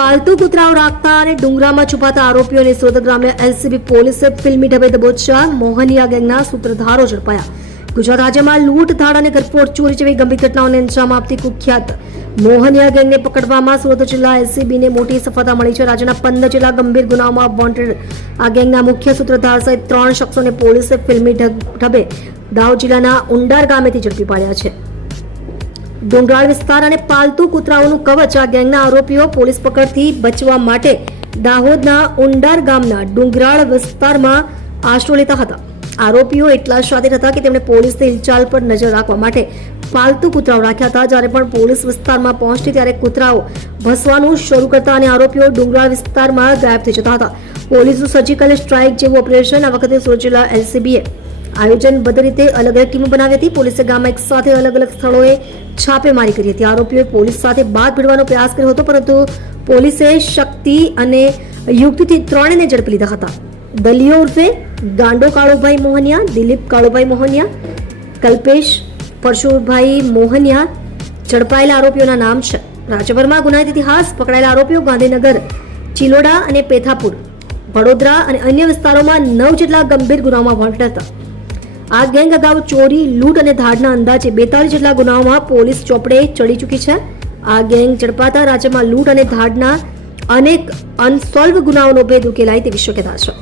પાલતુ કૂતરાઓ રાખતા અને ડુંગરામાં છુપાતા આરોપીઓને સુરત ગ્રામ્ય એલસીબી પોલીસે ફિલ્મી ઢબે દબોચ્યા. મોહનિયા ગેંગના સૂત્રધારો ઝડપાયા. ગુજરાત રાજ્યમાં લૂંટ, ધાડ અને ઘરફોડ, ચોરી જેવી ગંભીર ઘટનાઓને અંજામ આપતી કુખ્યાત મોહનિયા ગેંગને પકડવામાં સુરત જિલ્લા એલસીબીને મોટી સફળતા મળી છે. રાજ્યના 15 જેટલા ગંભીર ગુનાઓમાં વોન્ટેડ આ ગેંગના મુખ્ય સૂત્રધાર સહિત 3 શખ્સોને પોલીસે ફિલ્મી ઢબે દાહોદ જિલ્લાના ઉંડાર ગામેથી ઝડપી પાડ્યા છે. ડુંગરાળ વિસ્તાર અને પાલતુ કૂતરાઓનું કવચ આ ગેંગના આરોપીઓ પોલીસ પકડથી બચવા માટે દાહોદના ઉંડાર ગામના ડુંગરાળ વિસ્તારમાં આશરો લેતા હતા. આરોપીઓ એટલા શાતિર હતા કે તેમણે પોલીસની હિલચાલ પર નજર રાખવા માટે પાલતુ કૂતરાઓ રાખ્યા હતા. જ્યારે પણ પોલીસ વિસ્તારમાં પહોંચતી ત્યારે કૂતરાઓ ભસવાનું શરૂ કરતા અને આરોપીઓ ડુંગરાળ વિસ્તારમાં ગાયબ થઈ જતા હતા. પોલીસનું સર્જિકલ સ્ટ્રાઇક જેવું ઓપરેશન આ વખતે સુરત જિલ્લા એલસીબીએ આયોજનબદ્ધ રીતે અલગ અલગ ટીમો બનાવી હતી. પોલીસે ગામમાં એક સાથે અલગ અલગ સ્થળોએ છાપેમારી કરી હતી. આરોપીઓએ પોલીસ સાથે બાદ ભીડવાનો પ્રયાસ કર્યો હતો, પરંતુ પોલીસે શક્તિ અને યુક્તિથી ત્રણેયને ઝડપી લીધા હતા. દલિયો ઉર્ફે ગાંડો કાળુભાઈ મોહનિયા, દિલીપ કાળુભાઈ મોહનિયા, કલ્પેશ પરશુભાઈ મોહનિયા ઝડપાયેલા આરોપીઓના નામ છે. રાજ્યભરમાં ગુનાહિત ઇતિહાસ, પકડાયેલા આરોપીઓ ગાંધીનગર, ચિલોડા અને પેથાપુર, વડોદરા અને અન્ય વિસ્તારોમાં 9 જેટલા ગંભીર ગુનાઓમાં વોન્ટેડ હતા. આ ગેંગ અગાઉ ચોરી, લૂંટ અને ધાડના અંદાજે 42 જેટલા ગુનાઓમાં પોલીસ ચોપડે ચડી ચૂકી છે. આ ગેંગ ઝડપાતા રાજ્યમાં લૂંટ અને ધાડના અનેક અનસોલ્વ ગુનાઓનો ભેદ ઉકેલાય તેવી શક્યતા છે.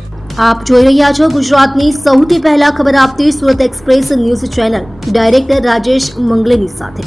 આપ જોઈ રહ્યા છો ગુજરાતની સૌથી પહેલા ખબર આપતી Surat express news channel, director Rajesh મંગલેની સાથે.